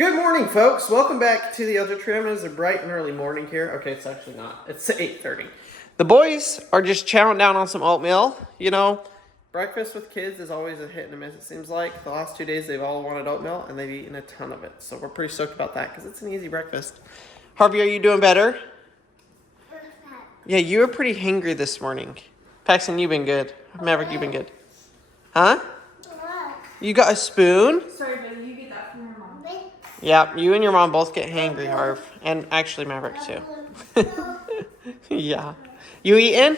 Good morning, folks. Welcome back to the Eldredge Fam. It is a bright and early morning here. Okay, it's actually not. It's 8:30. The boys are just chowing down on some oatmeal. You know, breakfast with kids is always a hit and a miss, it seems like. The last 2 days, they've all wanted oatmeal, and they've eaten a ton of it. So we're pretty stoked about that because it's an easy breakfast. Harvey, are you doing better? Yeah, you were pretty hangry this morning. Paxton, you've been good. Maverick, you've been good. Huh? You got a spoon? Sorry, baby, you get that from your mom. Yeah, you and your mom both get hangry, Harv. And actually Maverick, too. Yeah. You eating?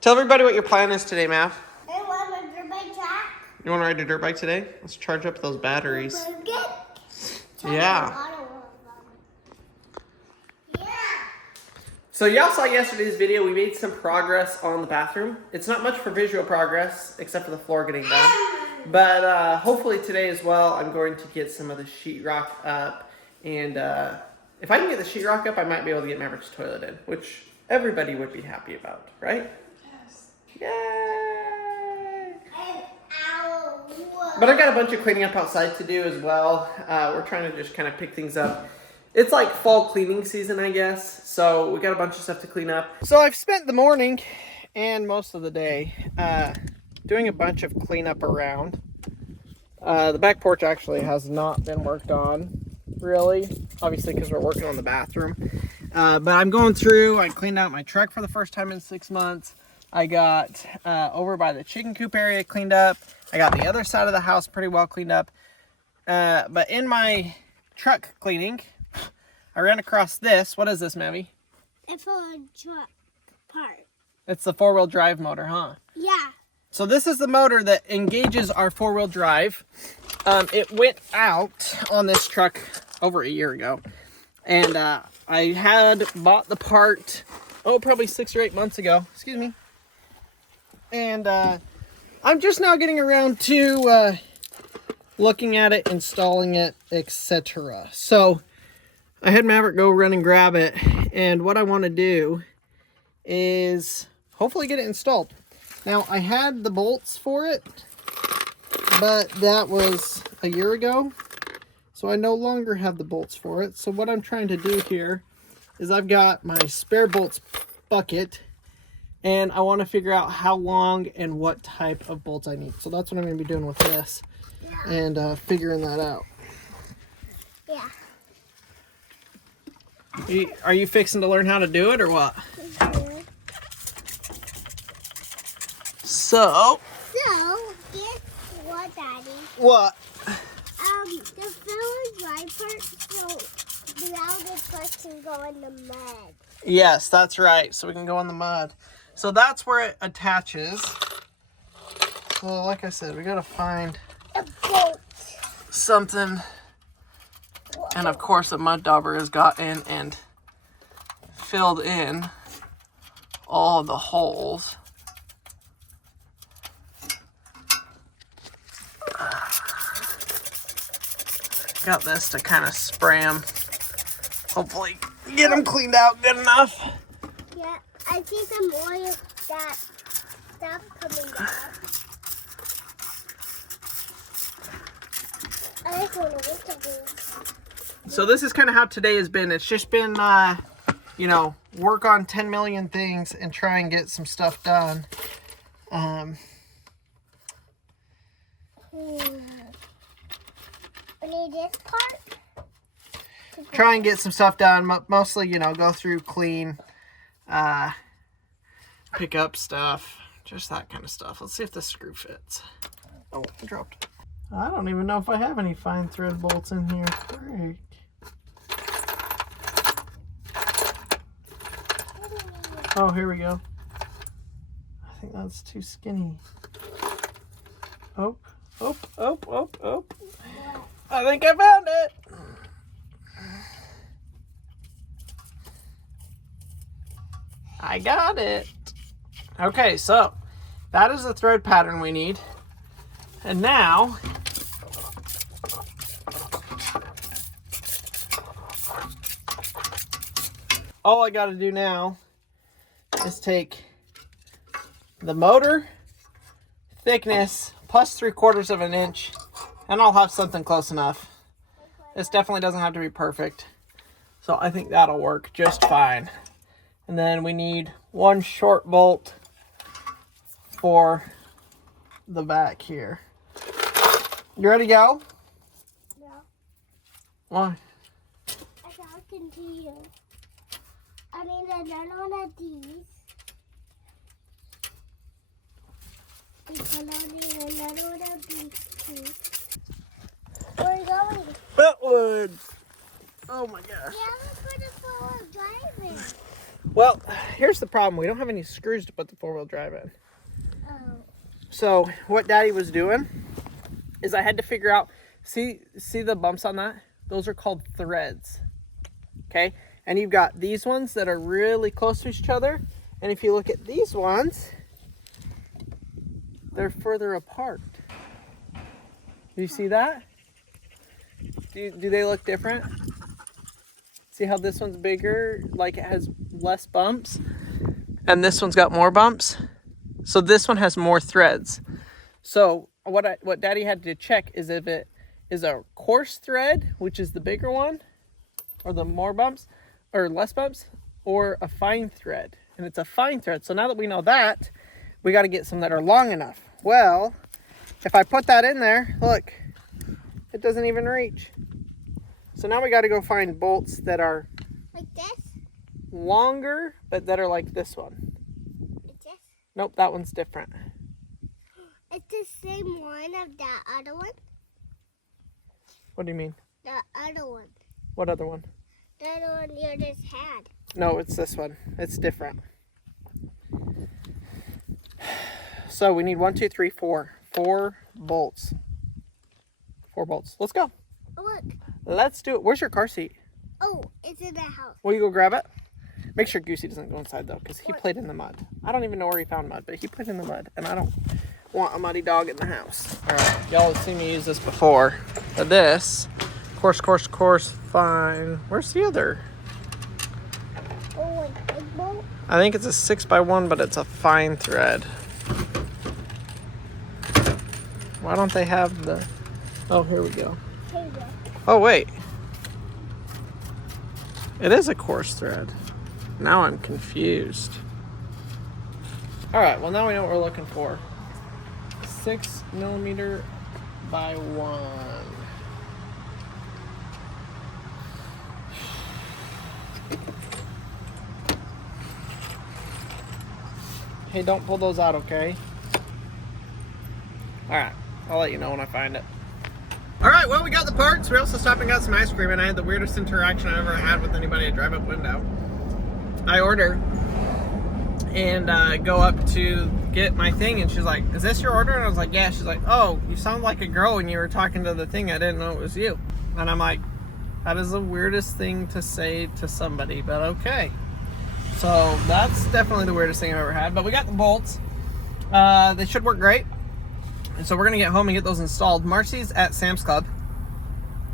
Tell everybody what your plan is today, Mav. I want a dirt bike track. You want to ride a dirt bike today? Let's charge up those batteries. Yeah. So y'all saw yesterday's video. We made some progress on the bathroom. It's not much for visual progress, except for the floor getting done. But hopefully today as well, I'm going to get some of the sheetrock up. And if I can get the sheetrock up, I might be able to get Maverick's toilet in, which everybody would be happy about, right? Yes. Yay! But I got a bunch of cleaning up outside to do as well. We're trying to just kind of pick things up. It's like fall cleaning season, I guess. So we got a bunch of stuff to clean up. So I've spent the morning and most of the day doing a bunch of cleanup around. The back porch actually has not been worked on, really. Obviously, because we're working on the bathroom. But I'm going through. I cleaned out my truck for the first time in 6 months. I got over by the chicken coop area cleaned up. I got the other side of the house pretty well cleaned up. But in my truck cleaning, I ran across this. What is this, Mavy? It's a truck part. It's the 4-wheel drive motor, huh? Yeah. So this is the motor that engages our 4-wheel drive. It went out on this truck over a year ago. And I had bought the part, probably 6 or 8 months ago. Excuse me. And I'm just now getting around to looking at it, installing it, etc. So I had Maverick go run and grab it. And what I want to do is hopefully get it installed. Now, I had the bolts for it, but that was a year ago, so I no longer have the bolts for it. So what I'm trying to do here is I've got my spare bolts bucket, and I want to figure out how long and what type of bolts I need. So that's what I'm going to be doing with this, and figuring that out. Yeah. Are you fixing to learn how to do it, or what? So, guess what, Daddy? What? The filler dry part, so the outer part can go in the mud. Yes, that's right. So we can go in the mud. So that's where it attaches. Well, like I said, we gotta find A bolt. something. And of course, a mud dauber has got in and filled in all the holes. Got this to kind of spray them. Hopefully get them cleaned out good enough. Yeah, I see some oil, that stuff coming out. I just want to look at this. So this is kind of how today has been. It's just been, work on 10 million things and try and get some stuff done. We need this part. Try and get some stuff done. Mostly, go through, clean, pick up stuff, just that kind of stuff. Let's see if this screw fits. Oh, I dropped. I don't even know if I have any fine thread bolts in here. Great. Oh, here we go. I think that's too skinny. Oh. I think I found it. I got it. Okay, so that is the thread pattern we need. And now, all I got to do now is take the motor thickness plus 3/4 of an inch, and I'll have something close enough. This definitely doesn't have to be perfect. So I think that'll work just fine. And then we need one short bolt for the back here. You ready to go? No. Why? I can't continue. I need another one of these. And I need another one of these too. Where are you going? Wetwood. Oh my gosh. Yeah, let's put a four-wheel drive in. Well, here's the problem. We don't have any screws to put the four-wheel drive in. Oh. So what Daddy was doing is I had to figure out, see the bumps on that? Those are called threads. Okay? And you've got these ones that are really close to each other. And if you look at these ones, they're further apart. Do you see that? Do they look different? See how this one's bigger, like it has less bumps? And this one's got more bumps? So this one has more threads. So what Daddy had to check is if it is a coarse thread, which is the bigger one, or the more bumps, or less bumps, or a fine thread. And it's a fine thread. So now that we know that, we got to get some that are long enough. Well, if I put that in there, look, it doesn't even reach. So now we got to go find bolts that are Like this? longer, but that are like this one. Like this? Nope, that one's different. It's the same one of that other one? What do you mean? The other one. What other one? The other one you just had. No, it's this one. It's different. So we need 1, 2, 3, 4. 4 bolts. 4 bolts. Let's go. Oh, look. Let's do it. Where's your car seat? Oh, it's in the house. Will you go grab it? Make sure Goosey doesn't go inside though, because he played in the mud. I don't even know where he found mud, but he played in the mud, and I don't want a muddy dog in the house. All right, y'all have seen me use this before. But this, coarse, fine. Where's the other? Oh, a big bolt? I think it's a 6x1, but it's a fine thread. Why don't they have the... Oh, here we go. Here you go. Oh, wait. It is a coarse thread. Now I'm confused. All right, well, now we know what we're looking for. 6mm by 1. Hey, don't pull those out, okay? All right, I'll let you know when I find it. All right, well, we got the parts. We also stopped and got some ice cream, and I had the weirdest interaction I've ever had with anybody at drive-up window. I order and go up to get my thing, and she's like, "Is this your order?" And I was like, "Yeah." She's like, "Oh, you sound like a girl when you were talking to the thing. I didn't know it was you." And I'm like, that is the weirdest thing to say to somebody, but okay. So that's definitely the weirdest thing I've ever had. But we got the bolts. They should work great. And so we're going to get home and get those installed. Marcy's at Sam's Club.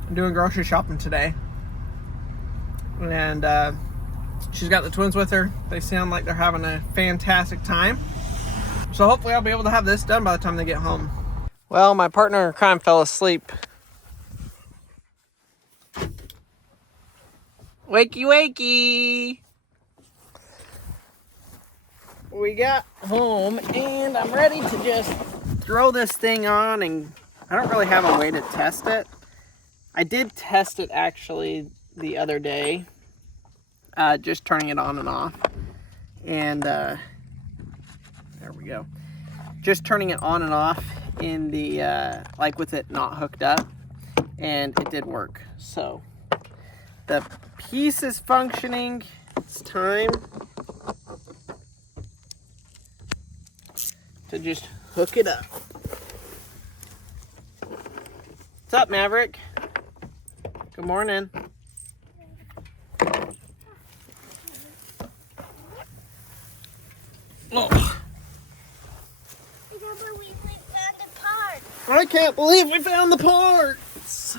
I'm doing grocery shopping today. And she's got the twins with her. They sound like they're having a fantastic time. So hopefully I'll be able to have this done by the time they get home. Well, my partner in crime fell asleep. Wakey, wakey. We got home and I'm ready to just throw this thing on, and I don't really have a way to test it. I did test it actually the other day, just turning it on and off, and there we go, just turning it on and off in the like with it not hooked up, and it did work. So the piece is functioning. It's time to just hook it up. What's up, Maverick? Good morning. Oh. I can't believe we found the parts.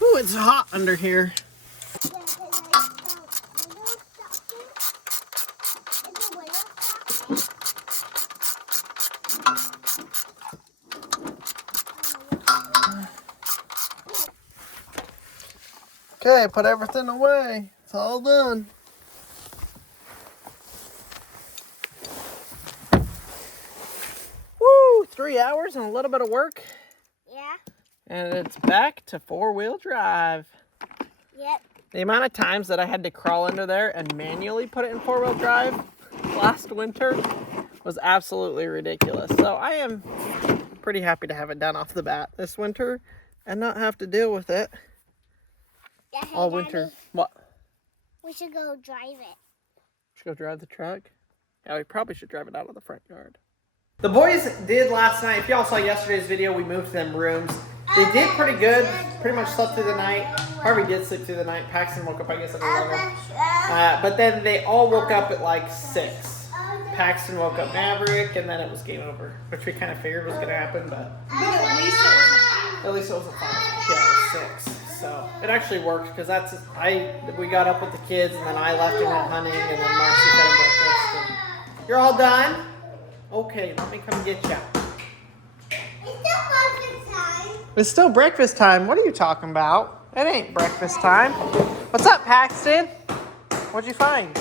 Ooh, it's hot under here. Okay, put everything away. It's all done. Woo! 3 hours and a little bit of work. Yeah. And it's back to 4-wheel drive. Yep. The amount of times that I had to crawl under there and manually put it in 4-wheel drive last winter was absolutely ridiculous. So I am pretty happy to have it done off the bat this winter and not have to deal with it all winter. Daddy, What? we should go drive it. Should go drive the truck? Yeah, we probably should drive it out of the front yard. The boys did last night. If y'all saw yesterday's video, we moved them rooms. They did pretty good. Pretty much slept through the night. Harvey did sleep through the night. Paxton woke up, I guess, at 11. But then they all woke up at like 6. Paxton woke up Maverick, and then it was game over, which we kind of figured was going to happen, but at least it wasn't 5. Yeah, it was 6. So it actually worked because we got up with the kids, and then I left and went hunting, and then Marcy fed him breakfast. And you're all done? Okay, let me come get you. It's still breakfast time. What are you talking about? It ain't breakfast time. What's up, Paxton? What'd you find?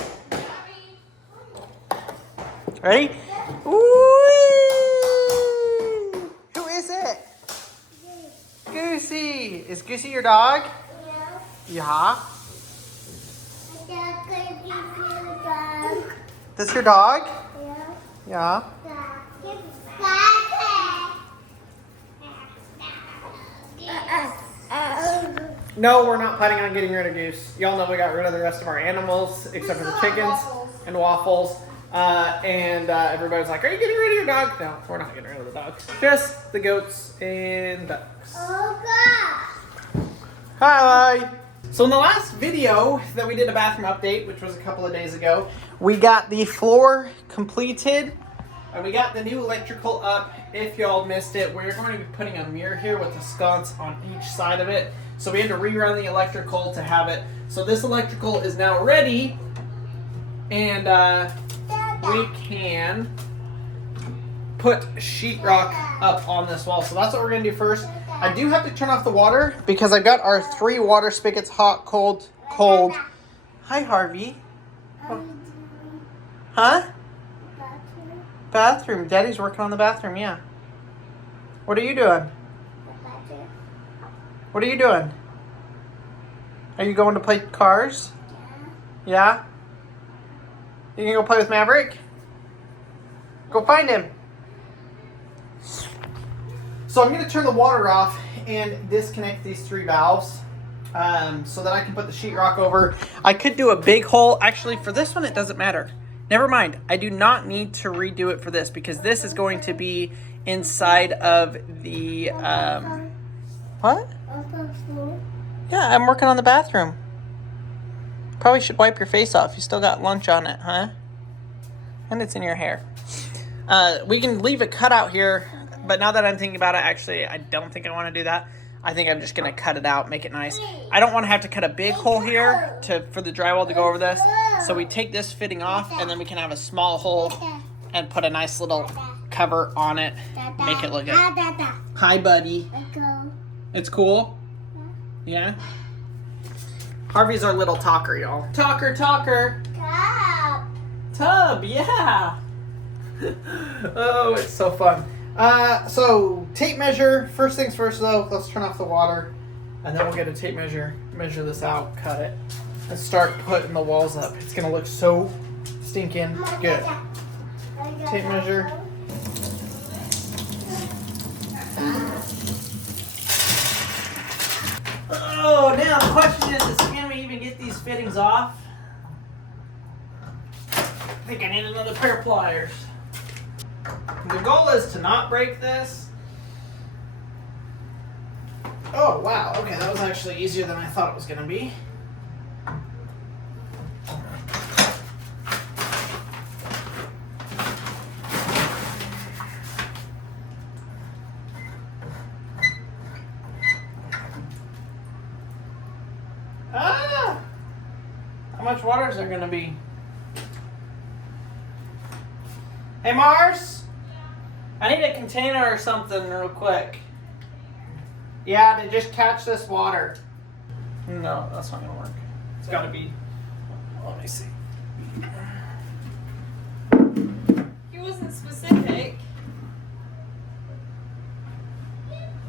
Ready? Whee! Who is it? Goosey. Is Goosey your dog? Yeah. That's your dog? Yeah. No, we're not planning on getting rid of Goose. Y'all know we got rid of the rest of our animals, except for the chickens and Waffles. Everybody was like, are you getting rid of your dog? No, we're not getting rid of the dogs. Just the goats and ducks. Hi. So in the last video that we did a bathroom update, which was a couple of days ago, we got the floor completed. And we got the new electrical up. If y'all missed it, we're going to be putting a mirror here with a sconce on each side of it. So we had to rerun the electrical to have it. So this electrical is now ready. And we can put sheetrock up on this wall. So that's what we're going to do first. I do have to turn off the water because I've got our 3 water spigots, hot, cold, cold. Hi, Harvey. Huh? Bathroom. Daddy's working on the bathroom, yeah. What are you doing? What are you doing? Are you going to play cars? Yeah? You gonna go play with Maverick? Go find him. So I'm gonna turn the water off and disconnect these 3 valves so that I can put the sheetrock over. I could do a big hole. Actually, for this one, it doesn't matter. Never mind. I do not need to redo it for this because this is going to be inside of the, what? Yeah, I'm working on the bathroom. Probably should wipe your face off. You still got lunch on it, huh? And it's in your hair. We can leave a cutout here, but now that I'm thinking about it, actually, I don't think I want to do that. I think I'm just going to cut it out, make it nice. I don't want to have to cut a big hole here for the drywall to go over this. So we take this fitting off, and then we can have a small hole and put a nice little cover on it. Make it look good. Hi, buddy. It's cool? Yeah? Harvey's our little talker, y'all. Talker. Tub, yeah. Oh, it's so fun. So tape measure. First things first, though. Let's turn off the water, and then we'll get a tape measure. Measure this out, cut it, and start putting the walls up. It's gonna look so stinking good. Tape measure. Oh, now the question is can we even get these fittings off? I think I need another pair of pliers. The goal is to not break this. Oh, wow. Okay, that was actually easier than I thought it was going to be. Ah! How much water is there going to be? Hey, Mars? I need a container or something real quick. Yeah, to just catch this water. No, that's not gonna work. It's gotta be, let me see. He wasn't specific.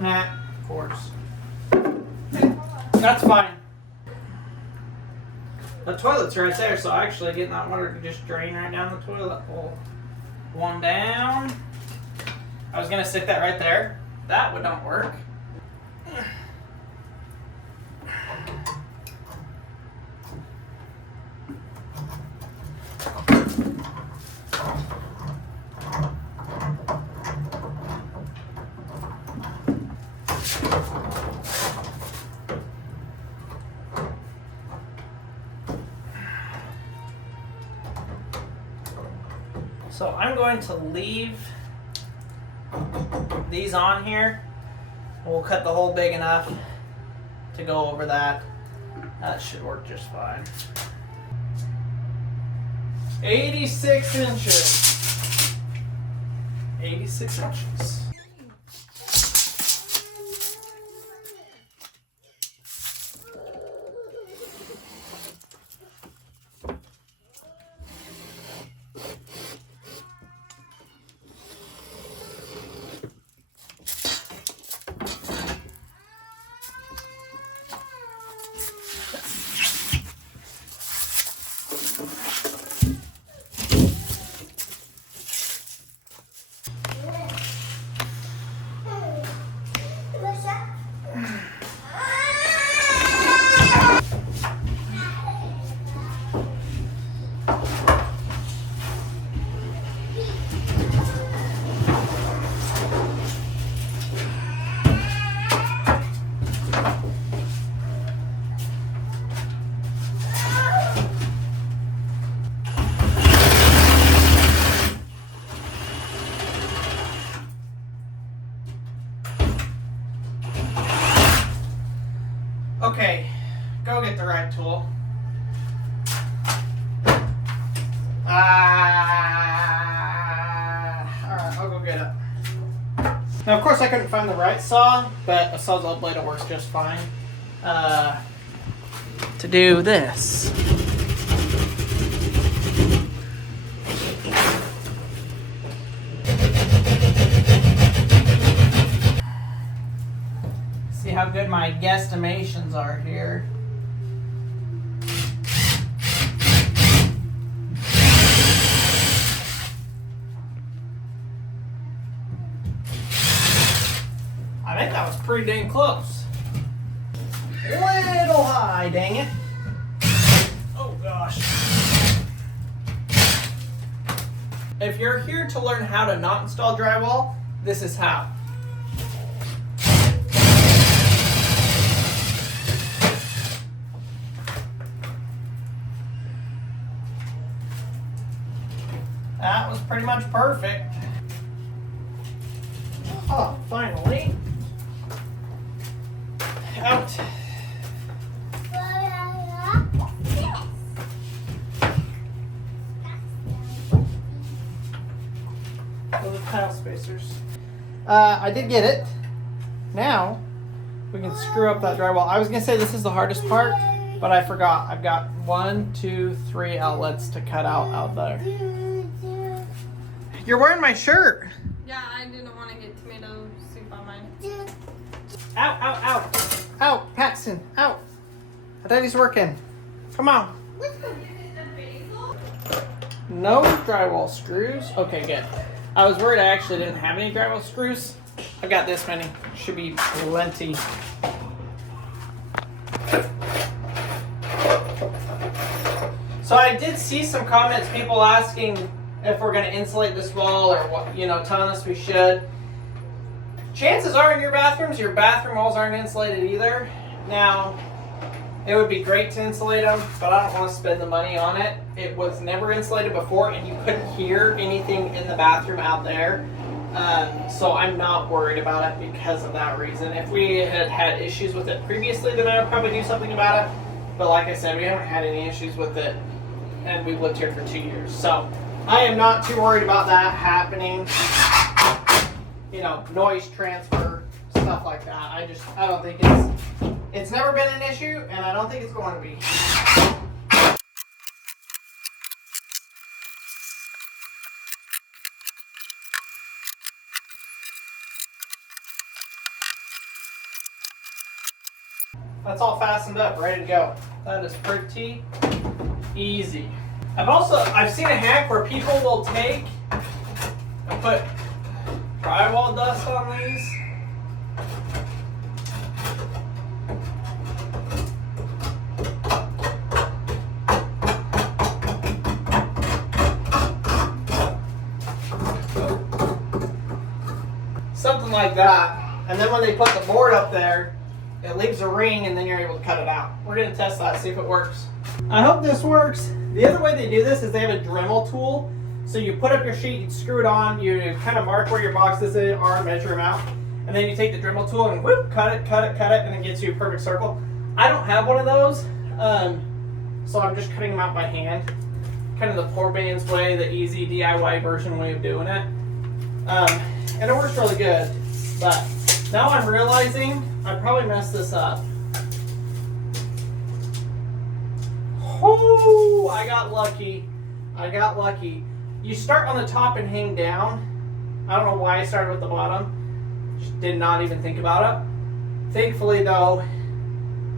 Nah, of course. Okay, hold on. That's fine. The toilet's right there, so actually getting that water to just drain right down the toilet hole. One down. I was gonna stick that right there. That would not work. So I'm going to leave these on here. We'll cut the hole big enough to go over that. That should work just fine. 86 inches. 86 inches. Okay, go get the right tool. Alright, I'll go get it. Now, of course, I couldn't find the right saw, but a Sawzall blade works just fine. To do this. See how good my guesstimations are here. I think that was pretty dang close. Little high, dang it. Oh gosh. If you're here to learn how to not install drywall, this is how. That was pretty much perfect. Oh, finally. Out. Those are tile spacers. I did get it. Now, we can screw up that drywall. I was going to say this is the hardest part, but I forgot. I've got 1, 2, 3 outlets to cut out there. You're wearing my shirt. Yeah, I didn't want to get tomato soup on mine. Out, out, out. Out, Paxton, out. Daddy's working. Come on. No drywall screws. Okay, good. I was worried I actually didn't have any drywall screws. I got this many. Should be plenty. So I did see some comments, people asking if we're going to insulate this wall or what, telling us we should. Chances are in your bathroom walls aren't insulated either. Now, it would be great to insulate them, but I don't want to spend the money on it. It was never insulated before, and you couldn't hear anything in the bathroom out there. So I'm not worried about it because of that reason. If we had had issues with it previously, then I would probably do something about it. But like I said, we haven't had any issues with it, and we've lived here for 2 years. So I am not too worried about that happening. Noise transfer, stuff like that. I don't think It's never been an issue, and I don't think it's going to be. That's all fastened up, ready to go. That is pretty easy. I've seen a hack where people will take and put drywall dust on these. Something like that. And then when they put the board up there, it leaves a ring and then you're able to cut it out. We're gonna test that, see if it works. I hope this works. The other way they do this is they have a Dremel tool. So you put up your sheet, you screw it on, you kind of mark where your boxes are, measure them out, and then you take the Dremel tool and whoop, cut it, and it gets you a perfect circle. I don't have one of those, so I'm just cutting them out by hand. Kind of the poor man's way, the easy DIY version way of doing it. And it works really good, but now I'm realizing I probably messed this up. Oh, I got lucky. You start on the top and hang down. I don't know why I started with the bottom. Just did not even think about it. Thankfully though,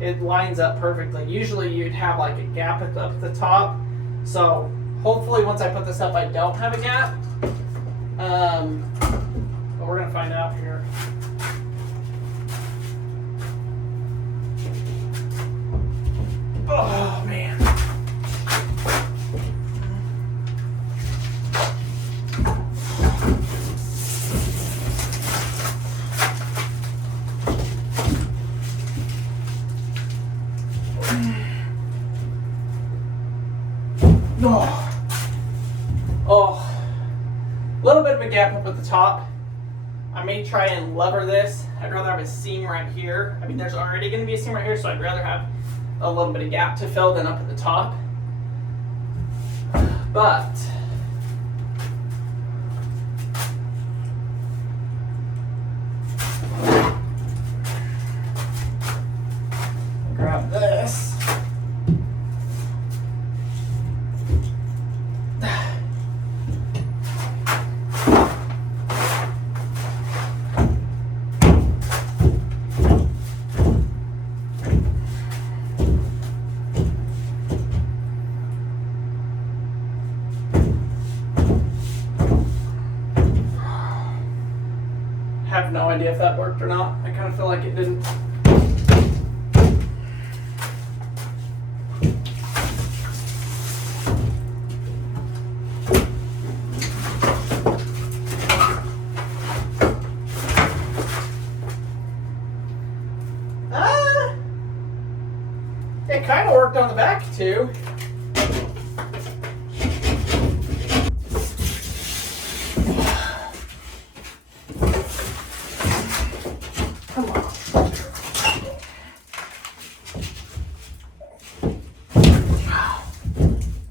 it lines up perfectly. Usually you'd have like a gap up at the top. So hopefully once I put this up, I don't have a gap. But we're gonna find out here. Oh man. Oh, a little bit of a gap up at the top. I may try and lever this. I'd rather have a seam right here. I mean, there's already going to be a seam right here, so I'd rather have a little bit of gap to fill than up at the top. But grab this. Have no idea if that worked or not. I kind of feel like it didn't. It kind of worked on the back too. Come on.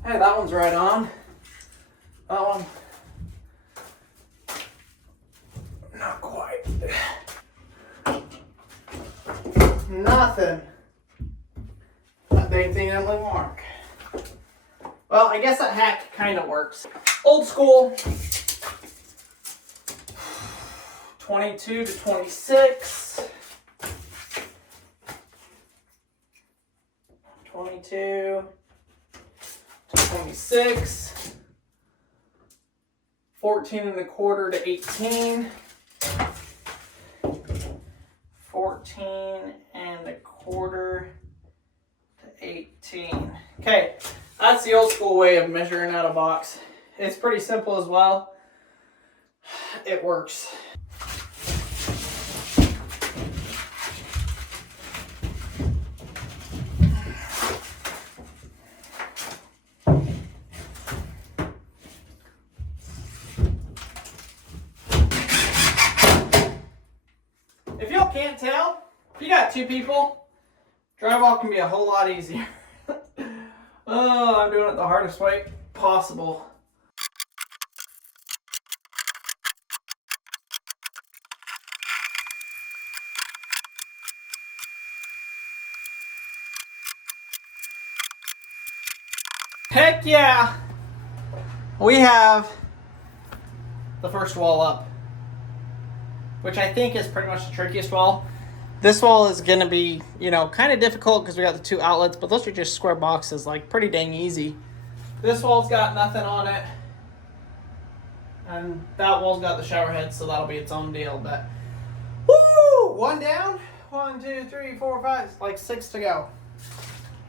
Hey, that one's right on. That one, not quite. Nothing. That dang thing didn't leave a mark. Well, I guess that hack kind of works. Old school. 22 to 26. 22 to 26. 14 and a quarter to 18. 14 and a quarter to 18. Okay, that's the old school way of measuring out a box. It's pretty simple as well. It works. If y'all can't tell, if you got two people, drywall can be a whole lot easier. Oh, I'm doing it the hardest way possible. Heck yeah! We have the first wall up, which I think is pretty much the trickiest wall. This wall is going to be, you know, kind of difficult because we got the 2 outlets, but those are just square boxes, like pretty dang easy. This wall's got nothing on it, and that wall's got the shower head, so that'll be its own deal. But woo! 1 down, 1, 2, 3, 4, 5, like 6 to go.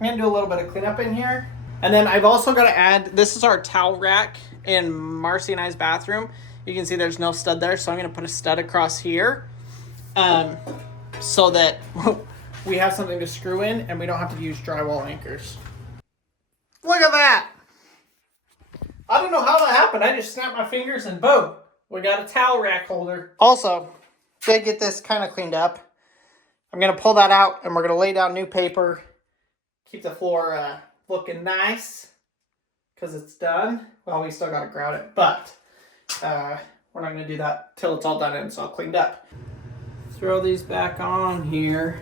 I'm gonna do a little bit of cleanup in here, and then I've also got to add. This is our towel rack in Marcy and I's bathroom. You can see there's no stud there, so I'm gonna put a stud across here, so that we have something to screw in, and we don't have to use drywall anchors. Look at that! I don't know how that happened. I just snapped my fingers and boom, we got a towel rack holder. Also, to get this kind of cleaned up, I'm going to pull that out and we're going to lay down new paper. Keep the floor looking nice because it's done. Well, we still got to grout it, but we're not going to do that till it's all done and it's all cleaned up. Throw these back on here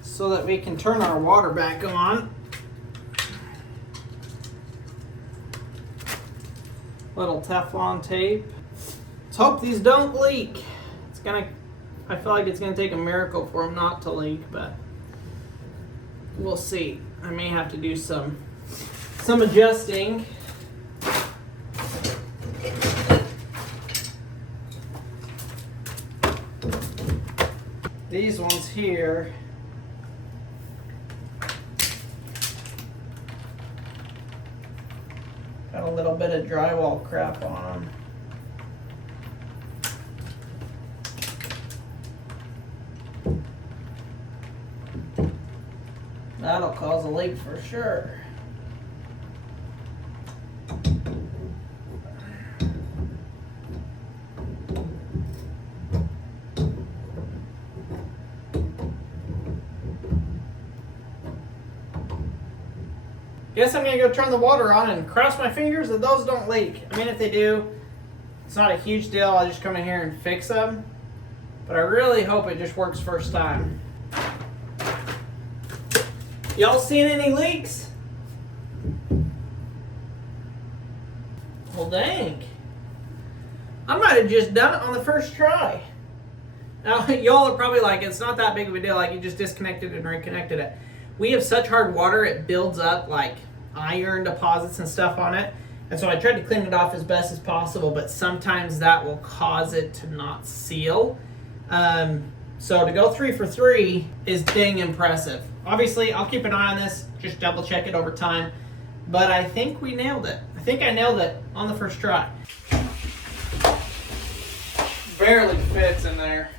so that we can turn our water back on. Little Teflon tape. Let's hope these don't leak. I feel like it's gonna take a miracle for them not to leak, but we'll see. I may have to do some adjusting. These ones here, got a little bit of drywall crap on them. That'll cause a leak for sure. Guess I'm gonna go turn the water on and cross my fingers that those don't leak. I mean, if they do, it's not a huge deal. I'll just come in here and fix them. But I really hope it just works first time. Y'all seen any leaks? Well, dang. I might have just done it on the first try. Now, y'all are probably like, it's not that big of a deal. Like, you just disconnected and reconnected it. We have such hard water, it builds up like iron deposits and stuff on it. And so I tried to clean it off as best as possible, but sometimes that will cause it to not seal. So to go 3 for 3 is dang impressive. Obviously, I'll keep an eye on this, just double check it over time. But I think we nailed it. I think I nailed it on the first try. Barely fits in there.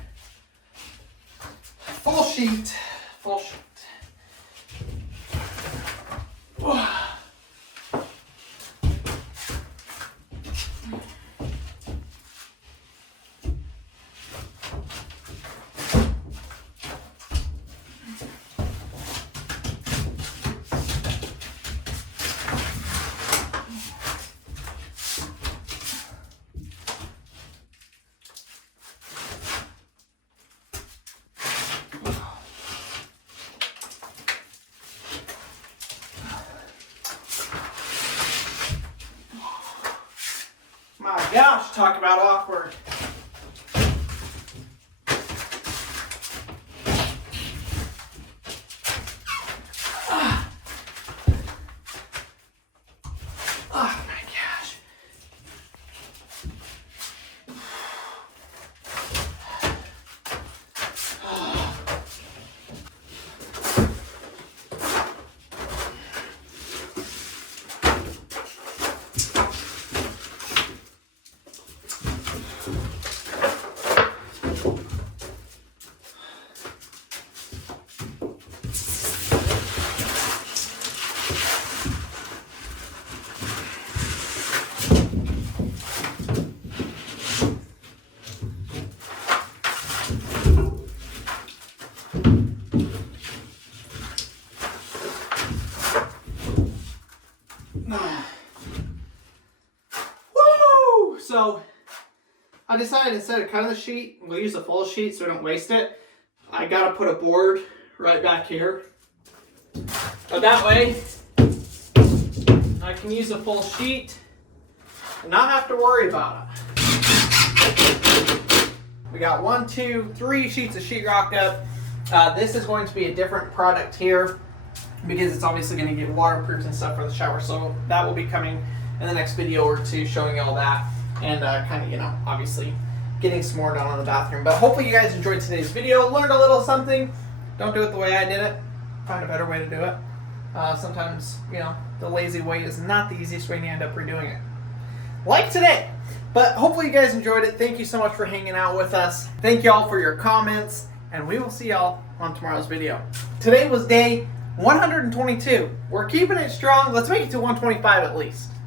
Full sheet. Full sheet. My gosh, talk about awkward. Oh my gosh. Woo! So I decided instead of cutting the sheet, we'll use the full sheet so we don't waste it. I gotta put a board right back here. But that way I can use a full sheet and not have to worry about it. We got 1, 2, 3 sheets of sheetrock up. This is going to be a different product here because it's obviously going to get waterproof and stuff for the shower. So that will be coming in the next video or two, showing you all that and kind of, you know, obviously getting some more done on the bathroom. But hopefully you guys enjoyed today's video, learned a little something. Don't do it the way I did it. Find a better way to do it. Sometimes, you know, the lazy way is not the easiest way and you end up redoing it. Like today. But hopefully you guys enjoyed it. Thank you so much for hanging out with us. Thank y'all for your comments, and we will see y'all on tomorrow's video. Today was day 122. We're keeping it strong. Let's make it to 125 at least.